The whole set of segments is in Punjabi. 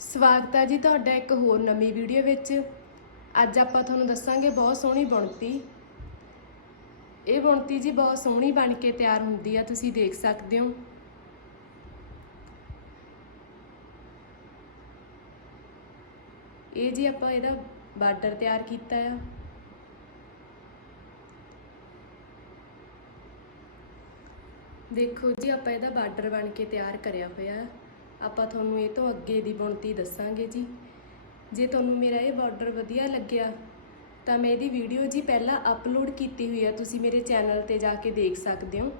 ਸਵਾਗਤ ਹੈ ਜੀ ਤੁਹਾਡਾ ਇੱਕ ਹੋਰ ਨਵੀਂ ਵੀਡੀਓ ਵਿੱਚ। ਅੱਜ ਆਪਾਂ ਤੁਹਾਨੂੰ ਦੱਸਾਂਗੇ ਬਹੁਤ ਸੋਹਣੀ ਬੁਣਤੀ। ਇਹ ਬੁਣਤੀ ਜੀ ਬਹੁਤ ਸੋਹਣੀ ਬਣ ਕੇ ਤਿਆਰ ਹੁੰਦੀ ਆ, ਤੁਸੀਂ ਦੇਖ ਸਕਦੇ ਹੋ। ਇਹ ਜੀ ਆਪਾਂ ਇਹਦਾ ਬਾਰਡਰ ਤਿਆਰ ਕੀਤਾ ਆ। ਦੇਖੋ ਜੀ, ਆਪਾਂ ਇਹਦਾ ਬਾਰਡਰ ਬਣ ਕੇ ਤਿਆਰ ਕਰਿਆ ਹੋਇਆ। ਆਪਾਂ ਤੁਹਾਨੂੰ ਇਹ ਤੋਂ ਅੱਗੇ ਦੀ ਬੁਣਤੀ ਦੱਸਾਂਗੇ ਜੀ। ਜੇ ਤੁਹਾਨੂੰ ਮੇਰਾ ਇਹ ਬਾਰਡਰ ਵਧੀਆ ਲੱਗਿਆ, ਤਾਂ ਮੈਂ ਇਹਦੀ ਵੀਡੀਓ ਜੀ ਪਹਿਲਾਂ ਅਪਲੋਡ ਕੀਤੀ ਹੋਈ ਆ, ਤੁਸੀਂ ਮੇਰੇ ਚੈਨਲ ਤੇ ਜਾ ਕੇ ਦੇਖ ਸਕਦੇ ਹੋ।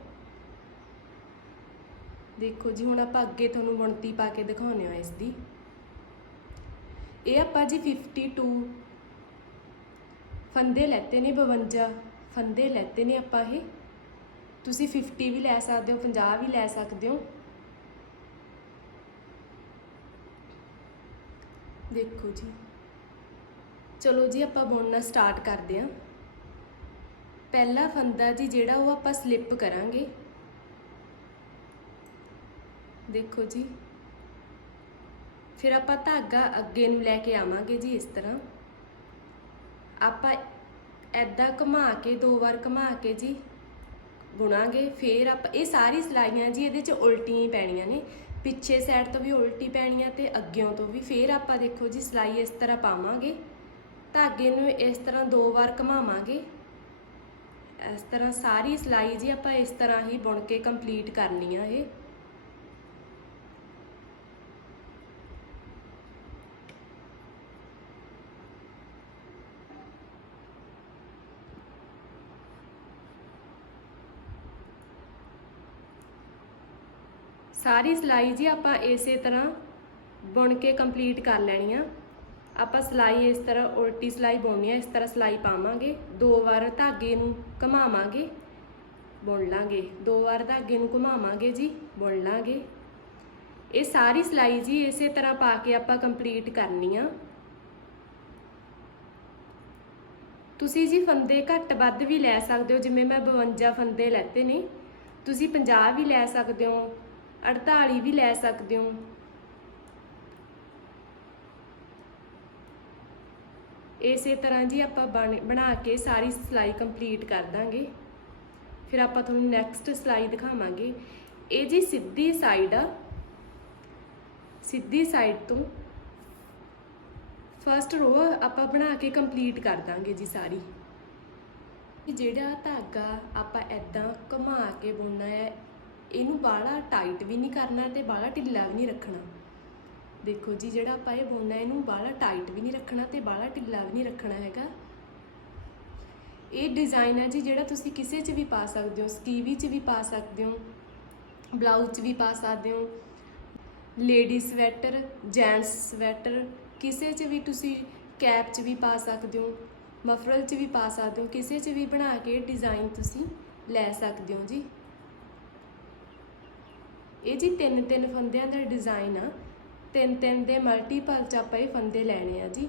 ਦੇਖੋ ਜੀ, ਹੁਣ ਆਪਾਂ ਅੱਗੇ ਤੁਹਾਨੂੰ ਬੁਣਤੀ ਪਾ ਕੇ ਦਿਖਾਉਂਦੇ ਹਾਂ ਇਸ ਦੀ ਇਹ ਆਪਾਂ ਜੀ 52 ਫੰਦੇ ਲੈਤੇ ਨੇ 52 ਫੰਦੇ ਲੈਤੇ ਨੇ ਆਪਾਂ ਇਹ। ਤੁਸੀਂ 50 ਵੀ ਲੈ ਸਕਦੇ ਹੋ 50 ਵੀ ਲੈ ਸਕਦੇ ਹੋ। ਦੇਖੋ ਜੀ। ਚਲੋ ਜੀ, ਆਪਾਂ ਬੁਣਨਾ ਸਟਾਰਟ ਕਰਦੇ ਹਾਂ। ਪਹਿਲਾ ਫੰਦਾ ਜੀ, ਜਿਹੜਾ ਉਹ ਆਪਾਂ ਸਲਿੱਪ ਕਰਾਂਗੇ। ਦੇਖੋ ਜੀ। ਫਿਰ ਆਪਾਂ ਧਾਗਾ ਅੱਗੇ ਨੂੰ ਲੈ ਕੇ ਆਵਾਂਗੇ ਜੀ ਇਸ ਤਰ੍ਹਾਂ। ਆਪਾਂ ਐਦਾਂ ਘੁਮਾ ਕੇ, ਦੋ ਵਾਰ ਘੁਮਾ ਕੇ ਜੀ, ਬੁਣਾਂਗੇ। ਫਿਰ ਆਪਾਂ, ਇਹ ਸਾਰੀ ਸਲਾਈਆਂ ਜੀ, ਇਹਦੇ ਚ ਉਲਟੀਆਂ ਹੀ ਪੈਣੀਆਂ ਨੇ। ਪਿੱਛੇ ਸਾਈਡ ਤੋਂ ਵੀ ਉਲਟੀ ਪੈਣੀ ਆ ਤੇ ਅੱਗਿਓਂ ਤੋਂ ਵੀ ਫਿਰ ਆਪਾਂ ਦੇਖੋ ਜੀ ਸਲਾਈ ਇਸ ਤਰ੍ਹਾਂ ਪਾਵਾਂਗੇ, ਧਾਗੇ ਨੂੰ ਇਸ ਤਰ੍ਹਾਂ ਦੋ ਵਾਰ ਘੁਮਾਵਾਂਗੇ। ਇਸ ਤਰ੍ਹਾਂ ਸਾਰੀ ਸਲਾਈ ਜੀ ਆਪਾਂ ਇਸ ਤਰ੍ਹਾਂ ਹੀ ਬੁਣ ਕੇ ਕੰਪਲੀਟ ਕਰਨੀ ਆ ਇਹ। ਸਾਰੀ ਸਲਾਈ ਜੀ ਆਪਾਂ ਇਸੇ ਤਰ੍ਹਾਂ ਬੁਣ ਕੇ ਕੰਪਲੀਟ ਕਰ ਲੈਣੀ ਆ। ਆਪਾਂ ਸਲਾਈ ਇਸ ਤਰ੍ਹਾਂ ਉਲਟੀ ਸਲਾਈ ਬੁਣਨੀ ਆ, ਇਸ ਤਰ੍ਹਾਂ ਸਲਾਈ ਪਾਵਾਂਗੇ। ਦੋ ਵਾਰ ਧਾਗੇ ਨੂੰ ਘੁਮਾਵਾਂਗੇ, ਬੁਣ ਲਾਂਗੇ। ਦੋ ਵਾਰ ਧਾਗੇ ਨੂੰ ਘੁਮਾਵਾਂਗੇ ਜੀ, ਬੁਣ ਲਾਂਗੇ। ਇਹ ਸਾਰੀ ਸਲਾਈ ਜੀ ਇਸੇ ਤਰ੍ਹਾਂ ਪਾ ਕੇ ਆਪਾਂ ਕੰਪਲੀਟ ਕਰਨੀ ਆ। ਤੁਸੀਂ ਜੀ ਫੰਦੇ ਘੱਟ ਵੱਧ ਵੀ ਲੈ ਸਕਦੇ ਹੋ, ਜਿਵੇਂ ਮੈਂ 52 ਫੰਦੇ ਲੈਤੇ ਨੇ। ਤੁਸੀਂ 50 ਵੀ ਲੈ ਸਕਦੇ ਹੋ 48 ਵੀ ਲੈ ਸਕਦੇ ਹੋ। ਇਸੇ ਤਰ੍ਹਾਂ ਜੀ ਆਪਾਂ ਬਣ- ਬਣਾ ਕੇ ਸਾਰੀ ਸਲਾਈ ਕੰਪਲੀਟ ਕਰ ਦਾਂਗੇ। ਫਿਰ ਆਪਾਂ ਤੁਹਾਨੂੰ ਨੈਕਸਟ ਸਲਾਈ ਦਿਖਾਵਾਂਗੇ। ਇਹ ਜੀ ਸਿੱਧੀ ਸਾਈਡ ਆ। ਸਿੱਧੀ ਸਾਈਡ ਤੋਂ ਫਰਸਟ ਰੋ ਆਪਾਂ ਬਣਾ ਕੇ ਕੰਪਲੀਟ ਕਰ ਦਾਂਗੇ ਜੀ ਸਾਰੀ। ਜਿਹੜਾ ਧਾਗਾ ਆਪਾਂ ਐਦਾਂ ਘੁਮਾ ਕੇ ਬੁਣਨਾ ਹੈ ਇਹਨੂੰ ਬਾਹਲਾ ਟਾਈਟ ਵੀ ਨਹੀਂ ਕਰਨਾ ਤੇ ਬਾਹਲਾ ਢਿੱਲਾ ਵੀ ਨਹੀਂ ਰੱਖਣਾ। ਦੇਖੋ ਜੀ, ਜਿਹੜਾ ਆਪਾਂ ਇਹ ਬੁਣਨਾ, ਇਹਨੂੰ ਬਾਹਲਾ ਟਾਈਟ ਵੀ ਨਹੀਂ ਰੱਖਣਾ ਤੇ ਬਾਹਲਾ ਢਿੱਲਾ ਵੀ ਨਹੀਂ ਰੱਖਣਾ ਹੈਗਾ। ਇਹ ਡਿਜ਼ਾਈਨ ਹੈ ਜੀ, ਜਿਹੜਾ ਤੁਸੀਂ ਕਿਸੇ 'ਚ ਵੀ ਪਾ ਸਕਦੇ ਹੋ, ਸਕੀਵੀ 'ਚ ਵੀ ਪਾ ਸਕਦੇ ਹੋ ਬਲਾਊਜ਼ 'ਚ ਵੀ ਪਾ ਸਕਦੇ ਹੋ ਲੇਡੀ ਸਵੈਟਰ ਜੈਂਟਸ ਸਵੈਟਰ ਕਿਸੇ 'ਚ ਵੀ ਤੁਸੀਂ ਕੈਪ 'ਚ ਵੀ ਪਾ ਸਕਦੇ ਹੋ ਮਫਰਲ 'ਚ ਵੀ ਪਾ ਸਕਦੇ ਹੋ, ਕਿਸੇ 'ਚ ਵੀ ਬਣਾ ਕੇ ਡਿਜ਼ਾਈਨ ਤੁਸੀਂ ਲੈ ਸਕਦੇ ਹੋ ਜੀ। ਇਹ ਜੀ ਤਿੰਨ ਤਿੰਨ ਫੰਦਿਆਂ ਦਾ ਡਿਜ਼ਾਈਨ ਆ। ਤਿੰਨ ਤਿੰਨ ਦੇ ਮਲਟੀਪਲ ਚ ਆਪਾਂ ਇਹ ਫੰਦੇ ਲੈਣੇ ਆ ਜੀ।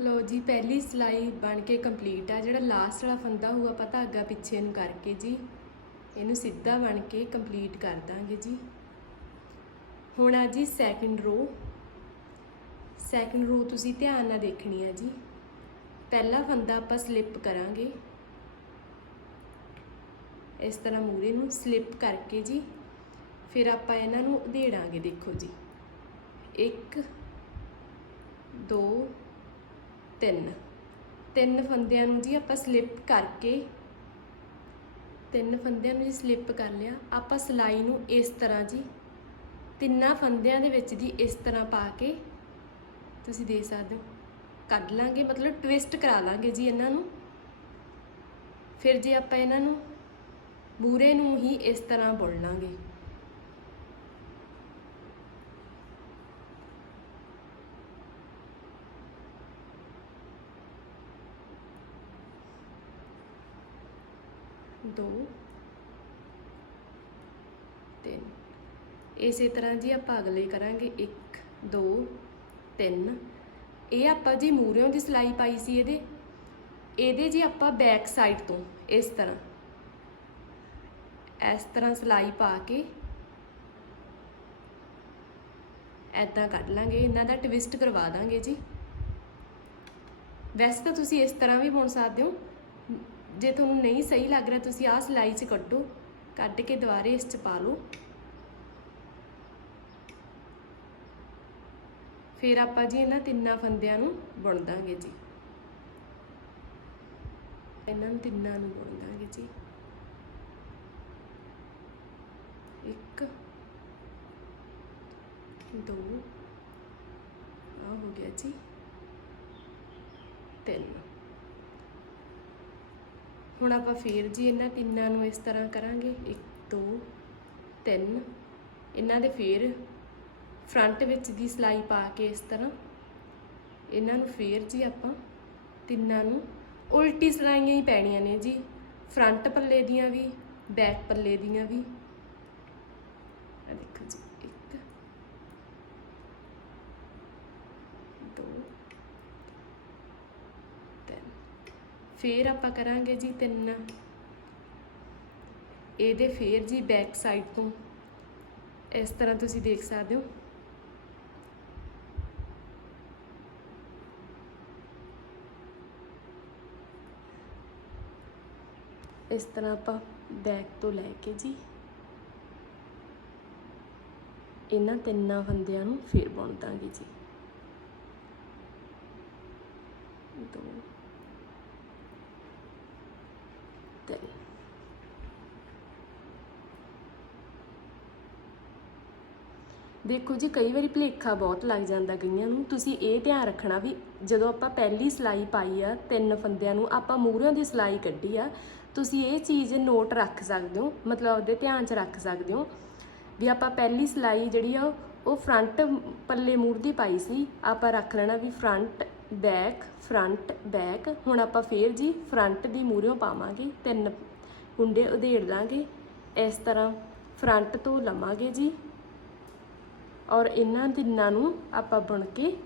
ਲੋ ਜੀ, ਪਹਿਲੀ ਸਲਾਈ ਬਣ ਕੇ ਕੰਪਲੀਟ ਆ। ਜਿਹੜਾ ਲਾਸਟ ਵਾਲਾ ਫੰਦਾ ਹੋਊ, ਆਪਾਂ ਧਾਗਾ ਪਿੱਛੇ ਨੂੰ ਕਰਕੇ ਜੀ, ਇਹਨੂੰ ਸਿੱਧਾ ਬਣ ਕੇ ਕੰਪਲੀਟ ਕਰ ਦਾਂਗੇ ਜੀ। ਹੁਣ ਆ ਜੀ ਸੈਕਿੰਡ ਰੋ ਸੈਕਿੰਡ ਰੋ ਤੁਸੀਂ ਧਿਆਨ ਨਾਲ ਦੇਖਣੀ ਆ ਜੀ। ਪਹਿਲਾ ਫੰਦਾ ਆਪਾਂ ਸਲਿੱਪ ਕਰਾਂਗੇ। ਇਸ ਤਰ੍ਹਾਂ ਮੂਰੇ ਨੂੰ ਸਲਿੱਪ ਕਰਕੇ ਜੀ। ਫਿਰ ਆਪਾਂ ਇਹਨਾਂ ਨੂੰ ਉਧੇੜਾਂਗੇ, ਦੇਖੋ ਜੀ। 1 2 3 ਤਿੰਨ ਫੰਦਿਆਂ ਨੂੰ ਜੀ ਆਪਾਂ ਸਲਿੱਪ ਕਰਕੇ, ਤਿੰਨ ਫੰਦਿਆਂ ਨੂੰ ਜੀ ਸਲਿੱਪ ਕਰ ਲਿਆ। ਆਪਾਂ ਸਲਾਈ ਨੂੰ ਇਸ ਤਰ੍ਹਾਂ ਜੀ ਤਿੰਨਾਂ ਫੰਦਿਆਂ ਦੇ ਵਿੱਚ ਦੀ ਇਸ ਤਰ੍ਹਾਂ ਪਾ ਕੇ ਤੁਸੀਂ ਦੇਖ ਸਕਦੇ ਹੋ। ਕੱਢ ਲਾਂਗੇ, ਮਤਲਬ ਟਵਿਸਟ ਕਰਾ ਲਾਂਗੇ ਜੀ ਇਹਨਾਂ ਨੂੰ। ਫਿਰ ਜੇ ਆਪਾਂ ਇਹਨਾਂ ਨੂੰ ਮੂਰੇ ਨੂੰ ਹੀ ਇਸ ਤਰ੍ਹਾਂ ਬੁਣ ਲਾਂਗੇ। ਦੋ, ਤਿੰਨ। ਇਸੇ ਤਰ੍ਹਾਂ ਜੀ ਆਪਾਂ ਅਗਲੇ ਕਰਾਂਗੇ 1 2 3 ਇਹ ਆਪਾਂ ਜੀ ਮੂਰਿਓਂ ਦੀ ਸਿਲਾਈ ਪਾਈ ਸੀ ਇਹਦੇ। ਇਹਦੇ ਜੀ ਆਪਾਂ ਬੈਕ ਸਾਈਡ ਤੋਂ, ਇਸ ਤਰ੍ਹਾਂ। ਇਸ ਤਰ੍ਹਾਂ ਸਿਲਾਈ ਪਾ ਕੇ ਐਦਾਂ ਕੱਢ ਲਾਂਗੇ। ਇਹਨਾਂ ਦਾ ਟਵਿਸਟ ਕਰਵਾ ਦਾਂਗੇ ਜੀ। ਵੈਸੇ ਤਾਂ ਤੁਸੀਂ ਇਸ ਤਰ੍ਹਾਂ ਵੀ ਬੁਣ ਸਕਦੇ ਹੋ। ਜੇ ਤੁਹਾਨੂੰ ਨਹੀਂ ਸਹੀ ਲੱਗ ਰਿਹਾ, ਤੁਸੀਂ ਆਹ ਸਿਲਾਈ 'ਚ ਕੱਢੋ। ਕੱਢ ਕੇ ਦੁਬਾਰੇ ਇਸ 'ਚ ਪਾ ਲਓ। ਫਿਰ ਆਪਾਂ ਜੀ ਇਹਨਾਂ ਤਿੰਨਾਂ ਫੰਦਿਆਂ ਨੂੰ ਬੁਣ ਦਾਂਗੇ ਜੀ। ਇਹਨਾਂ ਨੂੰ ਤਿੰਨਾਂ ਨੂੰ ਬੁਣ ਦਾਂਗੇ ਜੀ। ਇੱਕ, ਦੋ ਆ ਹੋ ਗਿਆ ਜੀ। ਤਿੰਨ। ਹੁਣ ਆਪਾਂ ਫੇਰ ਜੀ ਇਹਨਾਂ ਤਿੰਨਾਂ ਨੂੰ ਇਸ ਤਰ੍ਹਾਂ ਕਰਾਂਗੇ। 1 2 3 ਇਹਨਾਂ ਦੇ ਫੇਰ ਫਰੰਟ ਵਿੱਚ ਦੀ ਸਿਲਾਈ ਪਾ ਕੇ ਇਸ ਤਰ੍ਹਾਂ। ਇਹਨਾਂ ਨੂੰ ਫੇਰ ਜੀ ਆਪਾਂ ਤਿੰਨਾਂ ਨੂੰ ਉਲਟੀ ਸਿਲਾਈਆਂ ਹੀ ਪੈਣੀਆਂ ਨੇ ਜੀ। ਫਰੰਟ ਪੱਲੇ ਦੀਆਂ ਵੀ, ਬੈਕ ਪੱਲੇ ਦੀਆਂ ਵੀ। ਆ ਦੇਖੋ ਜੀ, ਇੱਕ, ਦੋ, ਤਿੰਨ। ਫੇਰ ਆਪਾਂ ਕਰਾਂਗੇ ਜੀ ਤਿੰਨ। ਇਹਦੇ ਫੇਰ ਜੀ ਬੈਕ ਸਾਈਡ ਤੋਂ। ਇਸ ਤਰ੍ਹਾਂ ਤੁਸੀਂ ਦੇਖ ਸਕਦੇ ਹੋ। ਇਸ ਤਰ੍ਹਾਂ ਆਪਾਂ ਬੈਕ ਤੋਂ ਲੈ ਕੇ ਜੀ, ਇਹਨਾਂ ਤਿੰਨਾਂ ਫੰਦਿਆਂ ਨੂੰ ਫੇਰ ਬੁਣ ਦਾਂਗੇ ਜੀ। ਦੋ, ਤਿੰਨ। ਦੇਖੋ ਜੀ, ਕਈ ਵਾਰੀ ਭੁਲੇਖਾ ਬਹੁਤ ਲੱਗ ਜਾਂਦਾ ਕਈਆਂ ਨੂੰ। ਤੁਸੀਂ ਇਹ ਧਿਆਨ ਰੱਖਣਾ ਵੀ ਜਦੋਂ ਆਪਾਂ ਪਹਿਲੀ ਸਿਲਾਈ ਪਾਈ ਆ ਤਿੰਨ ਫੰਦਿਆਂ ਨੂੰ, ਆਪਾਂ ਮੂਹਰਿਆਂ ਦੀ ਸਿਲਾਈ ਕੱਢੀ ਆ ਤੁਸੀਂ ਇਹ ਚੀਜ਼ ਨੋਟ ਰੱਖ ਸਕਦੇ ਹੋ, ਮਤਲਬ ਉਹਦੇ ਧਿਆਨ 'ਚ ਰੱਖ ਸਕਦੇ ਹੋ, ਵੀ ਆਪਾਂ ਪਹਿਲੀ ਸਿਲਾਈ ਜਿਹੜੀ ਆ, ਉਹ ਫਰੰਟ ਪੱਲੇ ਮੂਰ ਦੀ ਪਾਈ ਸੀ, ਆਪਾਂ ਰੱਖ ਲੈਣਾ ਵੀ ਫਰੰਟ ਬੈਕ ਫਰੰਟ ਬੈਕ ਹੁਣ ਆਪਾਂ ਫੇਰ ਜੀ ਫਰੰਟ ਦੀ ਮੂਹਰਿਓਂ ਪਾਵਾਂਗੇ, ਤਿੰਨ ਕੁੰਡੇ ਉਧੇੜ ਲਾਂਗੇ, ਇਸ ਤਰ੍ਹਾਂ ਫਰੰਟ ਤੋਂ ਲਵਾਂਗੇ ਜੀ, ਔਰ ਇਹਨਾਂ ਤਿੰਨਾਂ ਨੂੰ ਆਪਾਂ ਬੁਣ ਕੇ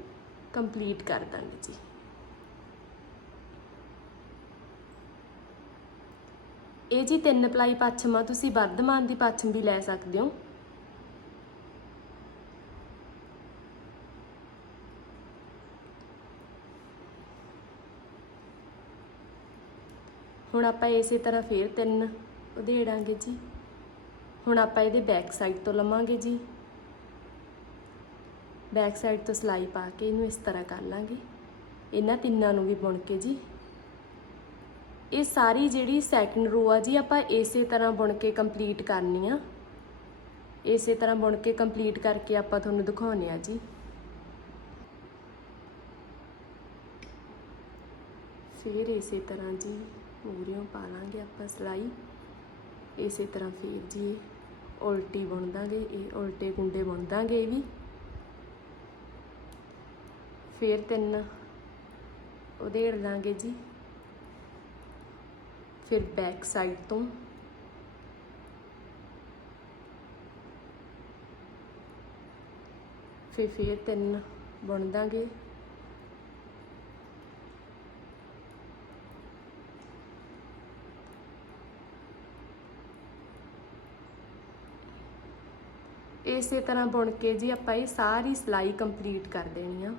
ਕੰਪਲੀਟ ਕਰ ਦਾਂਗੇ ਜੀ। ਇਹ ਜੀ ਤਿੰਨ ਪਲਾਈ ਪੱਛਮ ਆ, ਤੁਸੀਂ ਵਰਧਮਾਨ ਦੀ ਪੱਛਮ ਵੀ ਲੈ ਸਕਦੇ ਹੋ। ਹੁਣ ਆਪਾਂ ਇਸੇ ਤਰ੍ਹਾਂ ਫੇਰ ਤਿੰਨ ਉਧੇੜਾਂਗੇ ਜੀ। ਹੁਣ ਆਪਾਂ ਇਹਦੇ ਬੈਕ ਸਾਈਡ ਤੋਂ ਲਵਾਂਗੇ ਜੀ। ਬੈਕ ਸਾਈਡ ਤੋਂ ਸਿਲਾਈ ਪਾ ਕੇ ਇਹਨੂੰ ਇਸ ਤਰ੍ਹਾਂ ਕਰ ਲਾਂਗੇ। ਇਹਨਾਂ ਤਿੰਨਾਂ ਨੂੰ ਵੀ ਬੁਣ ਕੇ ਜੀ। ਇਹ ਸਾਰੀ ਜਿਹੜੀ ਸੈਕੰਡ ਰੋ ਆ ਜੀ, ਆਪਾਂ ਇਸੇ ਤਰ੍ਹਾਂ ਬੁਣ ਕੇ ਕੰਪਲੀਟ ਕਰਨੀ ਆ। ਇਸੇ ਤਰ੍ਹਾਂ ਬੁਣ ਕੇ ਕੰਪਲੀਟ ਕਰਕੇ ਆਪਾਂ ਤੁਹਾਨੂੰ ਦਿਖਾਉਣੇ ਆ ਜੀ। ਫਿਰ ਇਸੇ ਤਰ੍ਹਾਂ ਜੀ ਮੂਰਿਓਂ ਪਾ ਲਾਂਗੇ ਆਪਾਂ ਸਿਲਾਈ। ਇਸੇ ਤਰ੍ਹਾਂ ਫਿਰ ਜੀ, ਉਲਟੀ ਬੁਣ ਦਾਂਗੇ, ਇਹ ਉਲਟੇ ਗੁੰਡੇ ਬੁਣ ਦਾਂਗੇ ਇਹ ਵੀ। ਫਿਰ ਤਿੰਨ ਉਧੇੜ ਲਾਂਗੇ ਜੀ। ਫਿਰ ਬੈਕ ਸਾਈਡ ਤੋਂ। ਫਿਰ ਫਿਰ ਤਿੰਨ ਬੁਣ ਦਾਂਗੇ। ਇਸੇ ਤਰ੍ਹਾਂ ਬੁਣ ਕੇ ਜੀ ਆਪਾਂ ਇਹ ਸਾਰੀ ਸਿਲਾਈ ਕੰਪਲੀਟ ਕਰ ਦੇਣੀ ਆ।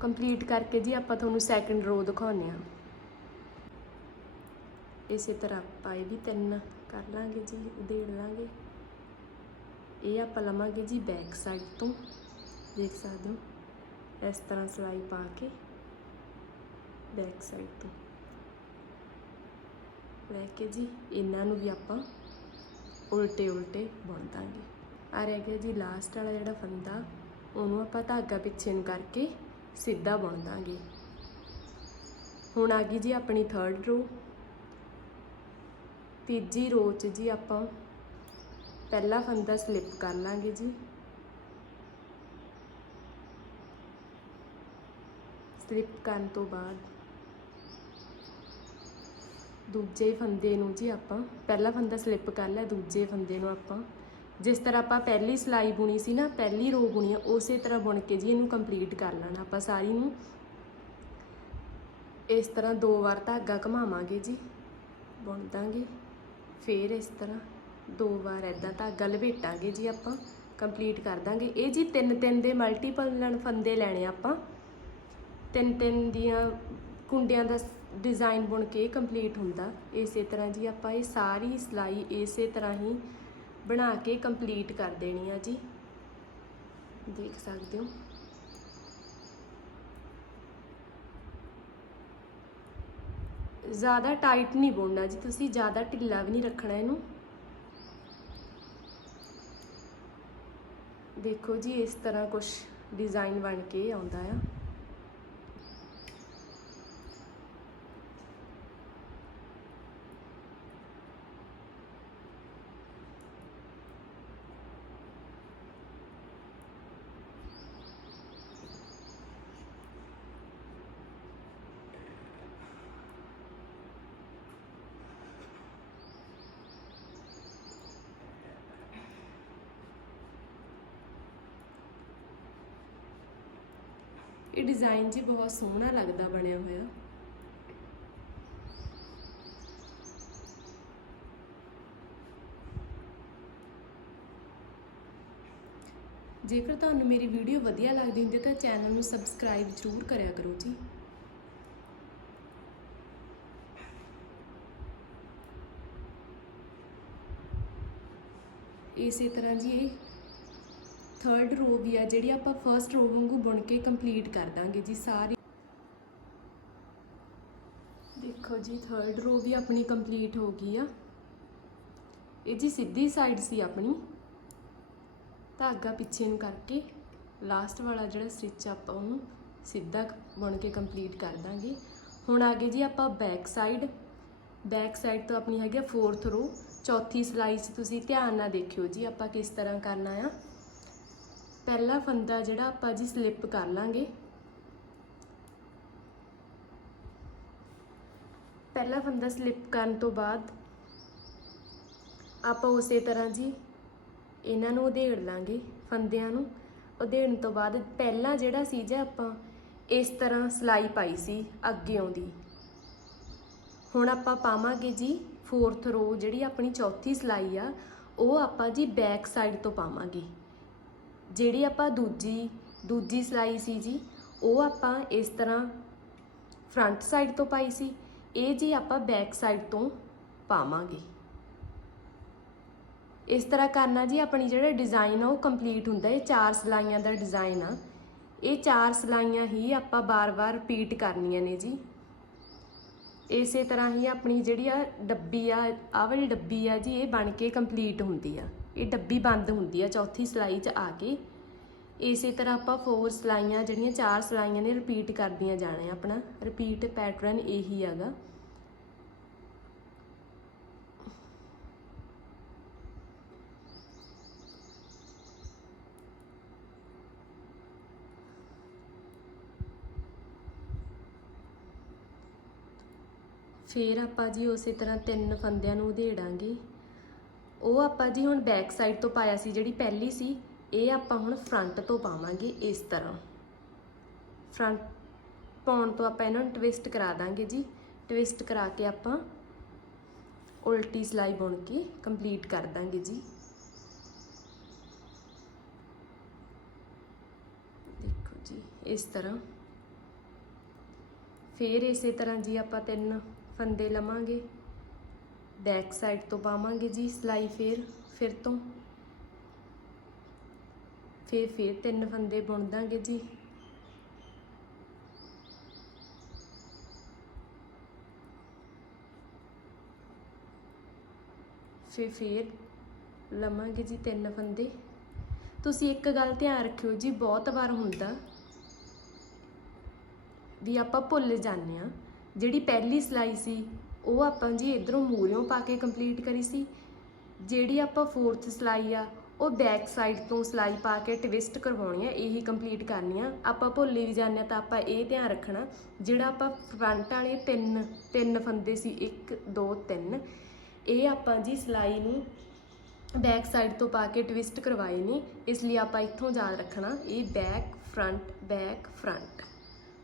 ਕੰਪਲੀਟ ਕਰਕੇ ਜੀ ਆਪਾਂ ਤੁਹਾਨੂੰ ਸੈਕੰਡ ਰੋ ਦਿਖਾਉਂਦੇ ਆ। ਇਸੇ ਤਰ੍ਹਾਂ ਆਪਾਂ ਇਹ ਵੀ ਤਿੰਨ ਕਰ ਲਾਂਗੇ ਜੀ, ਉਧੇੜ ਲਾਂਗੇ। ਇਹ ਆਪਾਂ ਲਵਾਂਗੇ ਜੀ ਬੈਕ ਸਾਈਡ ਤੋਂ, ਦੇਖ ਸਕਦੇ ਹੋ, ਇਸ ਤਰ੍ਹਾਂ ਸਿਲਾਈ ਪਾ ਕੇ ਬੈਕ ਸਾਈਡ ਤੋਂ। ਲੈ ਕੇ ਜੀ, ਇਹਨਾਂ ਨੂੰ ਵੀ ਆਪਾਂ ਉਲਟੇ ਉਲਟੇ ਬੁਣ ਦਾਂਗੇ। ਆ ਰਹਿ ਗਿਆ ਜੀ ਲਾਸਟ ਵਾਲਾ ਜਿਹੜਾ ਫੰਦਾ, ਉਹਨੂੰ ਆਪਾਂ ਧਾਗਾ ਪਿੱਛੇ ਨੂੰ ਕਰਕੇ ਸਿੱਧਾ ਬੁਣ ਦਾਂਗੇ। ਹੁਣ ਆ ਗਈ ਜੀ ਆਪਣੀ ਥਰਡ ਰੋ ਤੀਜੀ ਰੋ 'ਚ ਜੀ ਆਪਾਂ ਪਹਿਲਾ ਫੰਦਾ ਸਲਿਪ ਕਰ ਲਾਂਗੇ ਜੀ। ਸਲਿਪ ਕਰਨ ਤੋਂ ਬਾਅਦ ਦੂਜੇ ਫੰਦੇ ਨੂੰ ਜੀ ਆਪਾਂ ਪਹਿਲਾ ਫੰਦਾ ਸਲਿਪ ਕਰ ਲਿਆ, ਦੂਜੇ ਫੰਦੇ ਨੂੰ ਆਪਾਂ। ਜਿਸ ਤਰ੍ਹਾਂ ਆਪਾਂ ਪਹਿਲੀ ਸਲਾਈ ਬੁਣੀ ਸੀ ਨਾ, ਪਹਿਲੀ ਰੋ ਬੁਣੀ ਆ, ਉਸੇ ਤਰ੍ਹਾਂ ਬੁਣ ਕੇ ਜੀ ਇਹਨੂੰ ਕੰਪਲੀਟ ਕਰ ਲੈਣਾ ਆਪਾਂ ਸਾਰੀ ਨੂੰ। ਇਸ ਤਰ੍ਹਾਂ ਦੋ ਵਾਰ ਧਾਗਾ ਘੁਮਾਵਾਂਗੇ ਜੀ, ਬੁਣ ਦਾਂਗੇ। ਫਿਰ ਇਸ ਤਰ੍ਹਾਂ ਦੋ ਵਾਰ ਐਦਾਂ ਧਾਗਾ ਲਪੇਟਾਂਗੇ ਜੀ ਆਪਾਂ ਕੰਪਲੀਟ ਕਰ ਦਾਂਗੇ। ਇਹ ਜੀ ਤਿੰਨ ਤਿੰਨ ਦੇ ਮਲਟੀਪਲ ਫੰਦੇ ਲੈਣੇ ਆਪਾਂ। ਤਿੰਨ ਤਿੰਨ ਦੀਆਂ ਕੁੰਡਿਆਂ ਦਾ ਡਿਜ਼ਾਈਨ ਬੁਣ ਕੇ ਕੰਪਲੀਟ ਹੁੰਦਾ। ਇਸੇ ਤਰ੍ਹਾਂ ਜੀ ਆਪਾਂ ਇਹ ਸਾਰੀ ਸਿਲਾਈ ਇਸੇ ਤਰ੍ਹਾਂ ਹੀ ਬਣਾ ਕੇ ਕੰਪਲੀਟ ਕਰ ਦੇਣੀ ਆ ਜੀ। ਦੇਖ ਸਕਦੇ ਹੋ। ਜ਼ਿਆਦਾ ਟਾਈਟ ਨਹੀਂ ਬੁਣਨਾ ਜੀ, ਤੁਸੀਂ ਜ਼ਿਆਦਾ ਢਿੱਲਾ ਵੀ ਨਹੀਂ ਰੱਖਣਾ ਇਹਨੂੰ। ਦੇਖੋ ਜੀ, ਇਸ ਤਰ੍ਹਾਂ ਕੁਝ ਡਿਜ਼ਾਈਨ ਬਣ ਕੇ ਆਉਂਦਾ ਆ। ਇਹ ਡਿਜ਼ਾਈਨ ਜੀ ਬਹੁਤ ਸੋਹਣਾ ਲੱਗਦਾ ਬਣਿਆ ਹੋਇਆ। ਜੇਕਰ ਤੁਹਾਨੂੰ ਮੇਰੀ ਵੀਡੀਓ ਵਧੀਆ ਲੱਗਦੀ ਹੁੰਦੀ ਤਾਂ ਚੈਨਲ ਨੂੰ ਸਬਸਕ੍ਰਾਈਬ ਜ਼ਰੂਰ ਕਰਿਆ ਕਰੋ ਜੀ। ਇਸੇ ਤਰ੍ਹਾਂ ਜੀ ਇਹ ਥਰਡ ਰੋ ਵੀ ਆ, ਜਿਹੜੀ ਆਪਾਂ ਫਰਸਟ ਰੋ ਵਾਂਗੂ ਬੁਣ ਕੇ ਕੰਪਲੀਟ ਕਰ ਦਾਂਗੇ ਜੀ ਸਾਰੀ। ਦੇਖੋ ਜੀ ਥਰਡ ਰੋ ਵੀ ਆਪਣੀ ਕੰਪਲੀਟ ਹੋ ਗਈ ਆ। ਇਹ ਜੀ ਸਿੱਧੀ ਸਾਈਡ ਸੀ ਆਪਣੀ। ਧਾਗਾ ਪਿੱਛੇ ਨੂੰ ਕਰਕੇ ਲਾਸਟ ਵਾਲਾ ਜਿਹੜਾ ਸਟਿਚ ਆਪਾਂ ਉਹਨੂੰ ਸਿੱਧਾ ਬੁਣ ਕੇ ਕੰਪਲੀਟ ਕਰ ਦਾਂਗੇ। ਹੁਣ ਆ ਗਏ ਜੀ ਆਪਾਂ ਬੈਕ ਸਾਈਡ ਬੈਕ ਸਾਈਡ ਤੋਂ ਆਪਣੀ ਹੈਗੀ ਆ ਫੋਰਥ ਰੋ ਚੌਥੀ ਸਲਾਈ 'ਚ ਤੁਸੀਂ ਧਿਆਨ ਨਾਲ ਦੇਖਿਓ ਜੀ ਆਪਾਂ ਕਿਸ ਤਰ੍ਹਾਂ ਕਰਨਾ ਆ। ਪਹਿਲਾ ਫੰਦਾ ਜਿਹੜਾ ਆਪਾਂ ਜੀ ਸਲਿੱਪ ਕਰ ਲਾਂਗੇ। ਪਹਿਲਾ ਫੰਦਾ ਸਲਿੱਪ ਕਰਨ ਤੋਂ ਬਾਅਦ ਆਪਾਂ ਉਸੇ ਤਰ੍ਹਾਂ ਜੀ ਇਹਨਾਂ ਨੂੰ ਉਧੇੜ ਲਾਂਗੇ ਫੰਦਿਆਂ ਨੂੰ। ਉਧੇੜਨ ਤੋਂ ਬਾਅਦ ਪਹਿਲਾਂ ਜਿਹੜਾ ਸੀ ਜੇ ਆਪਾਂ ਇਸ ਤਰ੍ਹਾਂ ਸਲਾਈ ਪਾਈ ਸੀ ਅੱਗੇ ਆਉਂਦੀ ਹੁਣ ਆਪਾਂ ਪਾਵਾਂਗੇ ਜੀ ਫੋਰਥ ਰੋ ਜਿਹੜੀ ਆਪਣੀ ਚੌਥੀ ਸਲਾਈ ਆ, ਉਹ ਆਪਾਂ ਜੀ ਬੈਕ ਸਾਈਡ ਤੋਂ ਪਾਵਾਂਗੇ। ਜਿਹੜੀ ਆਪਾਂ ਦੂਜੀ ਦੂਜੀ ਸਲਾਈ ਸੀ ਜੀ, ਉਹ ਆਪਾਂ ਇਸ ਤਰ੍ਹਾਂ ਫਰੰਟ ਸਾਈਡ ਤੋਂ ਪਾਈ ਸੀ, ਇਹ ਜੀ ਆਪਾਂ ਬੈਕ ਸਾਈਡ ਤੋਂ ਪਾਵਾਂਗੇ। ਇਸ ਤਰ੍ਹਾਂ ਕਰਨਾ ਜੀ, ਆਪਣੀ ਜਿਹੜਾ ਡਿਜ਼ਾਈਨ ਆ ਉਹ ਕੰਪਲੀਟ ਹੁੰਦਾ, ਇਹ ਚਾਰ ਸਲਾਈਆਂ ਦਾ ਡਿਜ਼ਾਈਨ ਆ। ਇਹ ਚਾਰ ਸਲਾਈਆਂ ਹੀ ਆਪਾਂ ਬਾਰ-ਬਾਰ ਰਿਪੀਟ ਕਰਨੀਆਂ ਨੇ ਜੀ। ਇਸੇ ਤਰ੍ਹਾਂ ਹੀ ਆਪਣੀ ਜਿਹੜੀ ਆ ਡੱਬੀ ਆ, ਆਹ ਵਾਲੀ ਡੱਬੀ ਆ ਜੀ, ਇਹ ਬਣ ਕੇ ਕੰਪਲੀਟ ਹੁੰਦੀ ਆ। ਇਹ ਡੱਬੀ ਬੰਦ ਹੁੰਦੀ ਆ, ਚੌਥੀ ਸਲਾਈ 'ਚ ਆ ਕੇ। ਇਸੇ ਤਰ੍ਹਾਂ ਆਪਾਂ ਫੋਰ ਸਲਾਈਆਂ, ਜਿਹੜੀਆਂ ਚਾਰ ਸਲਾਈਆਂ ਨੇ ਰਿਪੀਟ ਕਰਦੀਆਂ ਜਾਣਾ ਆਪਣਾ। ਰਿਪੀਟ ਪੈਟਰਨ ਇਹੀ ਹੈਗਾ। ਫੇਰ ਆਪਾਂ ਜੀ ਉਸੇ ਤਰ੍ਹਾਂ ਤਿੰਨ ਫੰਦਿਆਂ ਨੂੰ ਉਧੇੜਾਂਗੇ। ਉਹ ਆਪਾਂ ਜੀ ਹੁਣ ਬੈਕ ਸਾਈਡ ਤੋਂ ਪਾਇਆ ਸੀ, ਜਿਹੜੀ ਪਹਿਲੀ ਸੀ, ਇਹ ਆਪਾਂ ਹੁਣ ਫਰੰਟ ਤੋਂ ਪਾਵਾਂਗੇ ਇਸ ਤਰ੍ਹਾਂ। ਫਰੰਟ ਪਾਉਣ ਤੋਂ ਆਪਾਂ ਇਹਨਾਂ ਨੂੰ ਟਵਿਸਟ ਕਰਾ ਦਾਂਗੇ ਜੀ। ਟਵਿਸਟ ਕਰਾ ਕੇ ਆਪਾਂ ਉਲਟੀ ਸਲਾਈ ਬੁਣ ਕੇ ਕੰਪਲੀਟ ਕਰ ਦਾਂਗੇ ਜੀ। ਦੇਖੋ ਜੀ, ਇਸ ਤਰ੍ਹਾਂ। ਫੇਰ ਇਸੇ ਤਰ੍ਹਾਂ ਜੀ ਆਪਾਂ ਤਿੰਨ ਫੰਦੇ ਲਵਾਂਗੇ। ਬੈਕ ਸਾਈਡ ਤੋਂ ਪਾਵਾਂਗੇ ਜੀ ਸਲਾਈ ਫੇਰ, ਫਿਰ ਤੋਂ। ਫੇਰ ਫੇਰ ਤਿੰਨ ਫੰਦੇ ਬੁਣ ਦਾਂਗੇ ਜੀ। ਫਿਰ, ਫੇਰ ਲਵਾਂਗੇ ਜੀ ਤਿੰਨ ਫੰਦੇ। ਤੁਸੀਂ ਇੱਕ ਗੱਲ ਧਿਆਨ ਰੱਖਿਓ ਜੀ, ਬਹੁਤ ਵਾਰ ਹੁੰਦਾ ਵੀ ਆਪਾਂ ਭੁੱਲ ਜਾਂਦੇ ਆ ਜਿਹੜੀ ਪਹਿਲੀ ਸਲਾਈ ਸੀ ਉਹ ਆਪਾਂ ਜੀ ਇਧਰੋਂ ਮੂਰਿਓਂ ਪਾ ਕੇ ਕੰਪਲੀਟ ਕਰੀ ਸੀ, ਜਿਹੜੀ ਆਪਾਂ ਫੋਰਥ ਸਲਾਈ ਆ, ਉਹ ਬੈਕ ਸਾਈਡ ਤੋਂ ਸਲਾਈ ਪਾ ਕੇ ਟਵਿਸਟ ਕਰਵਾਉਣੀ ਆ, ਇਹੀ ਕੰਪਲੀਟ ਕਰਨੀ ਆ। ਆਪਾਂ ਭੁੱਲ ਵੀ ਜਾਂਦੇ ਆ ਤਾਂ ਆਪਾਂ ਇਹ ਧਿਆਨ ਰੱਖਣਾ, ਜਿਹੜਾ ਆਪਾਂ ਫਰੰਟ ਵਾਲੇ ਤਿੰਨ ਤਿੰਨ ਫੰਦੇ ਸੀ 1 2 3 ਇਹ ਆਪਾਂ ਜੀ ਸਲਾਈ ਨੂੰ ਬੈਕ ਸਾਈਡ ਤੋਂ ਪਾ ਕੇ ਟਵਿਸਟ ਕਰਵਾਏ ਨੇ, ਇਸ ਲਈ ਆਪਾਂ ਇੱਥੋਂ ਯਾਦ ਰੱਖਣਾ, ਇਹ ਬੈਕ ਫਰੰਟ ਬੈਕ ਫਰੰਟ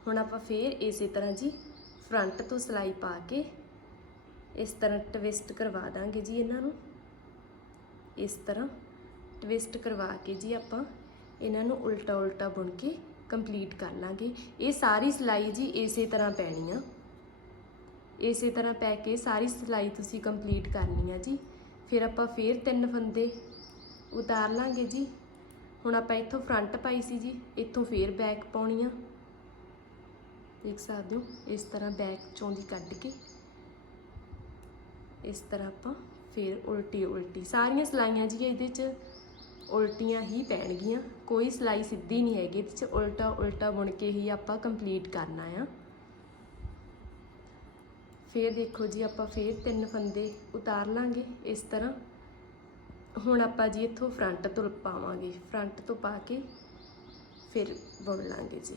ਹੁਣ ਆਪਾਂ ਫੇਰ ਇਸੇ ਤਰ੍ਹਾਂ ਜੀ ਫਰੰਟ ਤੋਂ ਸਲਾਈ ਪਾ ਕੇ ਇਸ ਤਰ੍ਹਾਂ ਟਵਿਸਟ ਕਰਵਾ ਦਾਂਗੇ ਜੀ ਇਹਨਾਂ ਨੂੰ। ਇਸ ਤਰ੍ਹਾਂ ਟਵਿਸਟ ਕਰਵਾ ਕੇ ਜੀ ਆਪਾਂ ਇਹਨਾਂ ਨੂੰ ਉਲਟਾ ਉਲਟਾ ਬੁਣ ਕੇ ਕੰਪਲੀਟ ਕਰ ਲਾਂਗੇ। ਇਹ ਸਾਰੀ ਸਿਲਾਈ ਜੀ ਇਸੇ ਤਰ੍ਹਾਂ ਪੈਣੀ ਆ। ਇਸੇ ਤਰ੍ਹਾਂ ਪੈ ਕੇ ਸਾਰੀ ਸਿਲਾਈ ਤੁਸੀਂ ਕੰਪਲੀਟ ਕਰਨੀ ਆ ਜੀ। ਫਿਰ ਆਪਾਂ ਫੇਰ ਤਿੰਨ ਫੰਦੇ ਉਤਾਰ ਲਾਂਗੇ ਜੀ। ਹੁਣ ਆਪਾਂ ਇੱਥੋਂ ਫਰੰਟ ਪਾਈ ਸੀ ਜੀ, ਇੱਥੋਂ ਫੇਰ ਬੈਕ ਪਾਉਣੀ ਆ। ਦੇਖ ਸਕਦੇ ਹੋ, ਇਸ ਤਰ੍ਹਾਂ ਬੈਕ ਚੋਂ ਦੀ ਕੱਢ ਕੇ ਇਸ ਤਰ੍ਹਾਂ ਆਪਾਂ ਫਿਰ ਉਲਟੀ ਉਲਟੀ ਸਾਰੀਆਂ ਸਲਾਈਆਂ ਜੀ ਇਹਦੇ 'ਚ ਉਲਟੀਆਂ ਹੀ ਪੈਣਗੀਆਂ, ਕੋਈ ਸਲਾਈ ਸਿੱਧੀ ਨਹੀਂ ਹੈਗੀ, ਇਹਦੇ 'ਚ ਉਲਟਾ ਉਲਟਾ ਬੁਣ ਕੇ ਹੀ ਆਪਾਂ ਕੰਪਲੀਟ ਕਰਨਾ ਆ। ਫਿਰ ਦੇਖੋ ਜੀ ਆਪਾਂ ਫਿਰ ਤਿੰਨ ਫੰਦੇ ਉਤਾਰ ਲਾਂਗੇ ਇਸ ਤਰ੍ਹਾਂ। ਹੁਣ ਆਪਾਂ ਜੀ ਇੱਥੋਂ ਫਰੰਟ ਤੋਂ ਪਾਵਾਂਗੇ ਫਰੰਟ ਤੋਂ ਪਾ ਕੇ ਫਿਰ ਬੁਣ ਲਾਂਗੇ ਜੀ।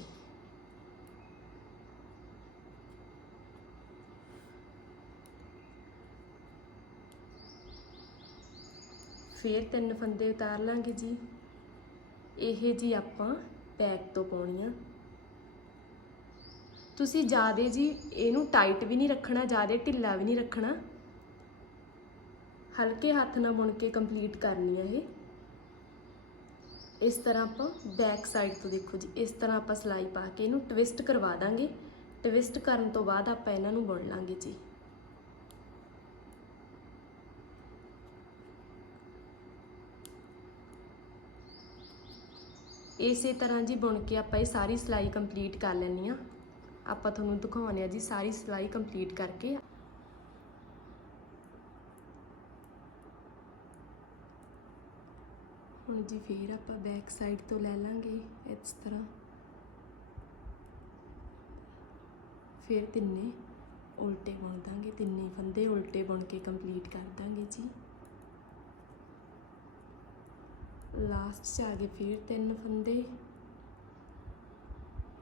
ਫੇਰ ਤਿੰਨ ਫੰਦੇ ਉਤਾਰ ਲਾਂਗੇ ਜੀ। ਇਹ ਜੀ ਆਪਾਂ ਬੈਕ ਤੋਂ ਪਾਉਣੀਆਂ। ਤੁਸੀਂ ਜਿਆਦੇ ਜੀ ਇਹਨੂੰ ਟਾਈਟ ਵੀ ਨਹੀਂ ਰੱਖਣਾ ਜਿਆਦੇ ਢਿੱਲਾ ਵੀ ਨਹੀਂ ਰੱਖਣਾ। ਹਲਕੇ ਹੱਥ ਨਾਲ ਬੁਣ ਕੇ ਕੰਪਲੀਟ ਕਰਨੀ ਹੈ ਇਹ। ਇਸ ਤਰ੍ਹਾਂ ਆਪਾਂ ਬੈਕ ਸਾਈਡ ਤੋਂ ਦੇਖੋ ਜੀ, ਇਸ ਤਰ੍ਹਾਂ ਆਪਾਂ ਸਲਾਈ ਪਾ ਕੇ ਇਹਨੂੰ ਟਵਿਸਟ ਕਰਵਾ ਦਾਂਗੇ। ਟਵਿਸਟ ਕਰਨ ਤੋਂ ਬਾਅਦ ਆਪਾਂ ਇਹਨਾਂ ਨੂੰ ਬੁਣ ਲਾਂਗੇ ਜੀ। ਇਸੇ ਤਰ੍ਹਾਂ ਜੀ ਬੁਣ ਕੇ ਆਪਾਂ ਇਹ ਸਾਰੀ ਸਿਲਾਈ ਕੰਪਲੀਟ ਕਰ ਲੈਣੀ ਆ ਆਪਾਂ ਤੁਹਾਨੂੰ ਦਿਖਾਉਂਦੇ ਆ ਜੀ ਸਾਰੀ ਸਿਲਾਈ ਕੰਪਲੀਟ ਕਰਕੇ। ਹੁਣ ਜੀ ਫੇਰ ਆਪਾਂ ਬੈਕ ਸਾਈਡ ਤੋਂ ਲੈ ਲਾਂਗੇ ਇਸ ਤਰ੍ਹਾਂ। ਫਿਰ ਤਿੰਨੇ ਉਲਟੇ ਬੁਣ ਦਾਂਗੇ, ਤਿੰਨੇ ਫੰਦੇ ਉਲਟੇ ਬੁਣ ਕੇ ਕੰਪਲੀਟ ਕਰ ਦਾਂਗੇ ਜੀ। ਲਾਸਟ 'ਚ ਆ ਗਏ ਫਿਰ ਤਿੰਨ ਫੰਦੇ।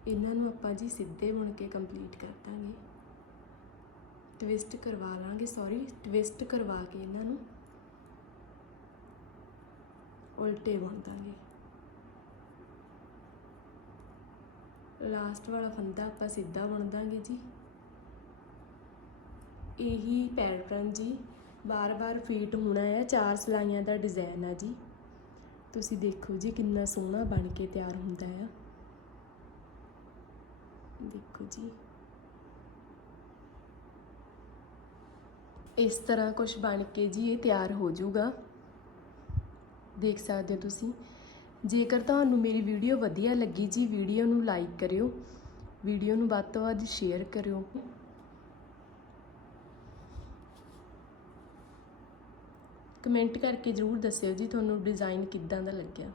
ਇਹਨਾਂ ਨੂੰ ਆਪਾਂ ਜੀ ਸਿੱਧੇ ਬੁਣ ਕੇ ਕੰਪਲੀਟ ਕਰ ਦਾਂਗੇ। ਟਵਿਸਟ ਕਰਵਾ ਲਾਂਗੇ ਸੌਰੀ ਟਵਿਸਟ ਕਰਵਾ ਕੇ ਇਹਨਾਂ ਨੂੰ ਉਲਟੇ ਬੁਣ ਦਾਂਗੇ। ਲਾਸਟ ਵਾਲਾ ਫੰਦਾ ਆਪਾਂ ਸਿੱਧਾ ਬੁਣ ਦਾਂਗੇ ਜੀ। ਇਹੀ ਪੈਟਰਨ ਜੀ, ਬਾਰ-ਬਾਰ ਫੀਟ ਹੋਣਾ ਹੈ ਚਾਰ ਸਲਾਈਆਂ ਦਾ ਡਿਜ਼ਾਈਨ ਹੈ ਜੀ। ਤੁਸੀਂ ਦੇਖੋ ਜੀ ਕਿੰਨਾ ਸੋਹਣਾ ਬਣ ਕੇ ਤਿਆਰ ਹੁੰਦਾ ਆ। ਦੇਖੋ ਜੀ। ਇਸ ਤਰ੍ਹਾਂ ਕੁਝ ਬਣ ਕੇ ਜੀ ਇਹ ਤਿਆਰ ਹੋ ਜਾਊਗਾ। ਦੇਖ ਸਕਦੇ ਹੋ ਤੁਸੀਂ। ਜੇਕਰ ਤੁਹਾਨੂੰ ਮੇਰੀ ਵੀਡੀਓ ਵਧੀਆ ਲੱਗੀ ਜੀ, ਵੀਡੀਓ ਨੂੰ ਲਾਈਕ ਕਰਿਓ। ਵੀਡੀਓ ਨੂੰ ਵੱਧ ਤੋਂ ਵੱਧ ਸ਼ੇਅਰ ਕਰਿਓ। ਕਮੈਂਟ ਕਰਕੇ ਜ਼ਰੂਰ ਦੱਸਿਓ ਜੀ ਤੁਹਾਨੂੰ ਡਿਜ਼ਾਈਨ ਕਿੱਦਾਂ ਦਾ ਲੱਗਿਆ?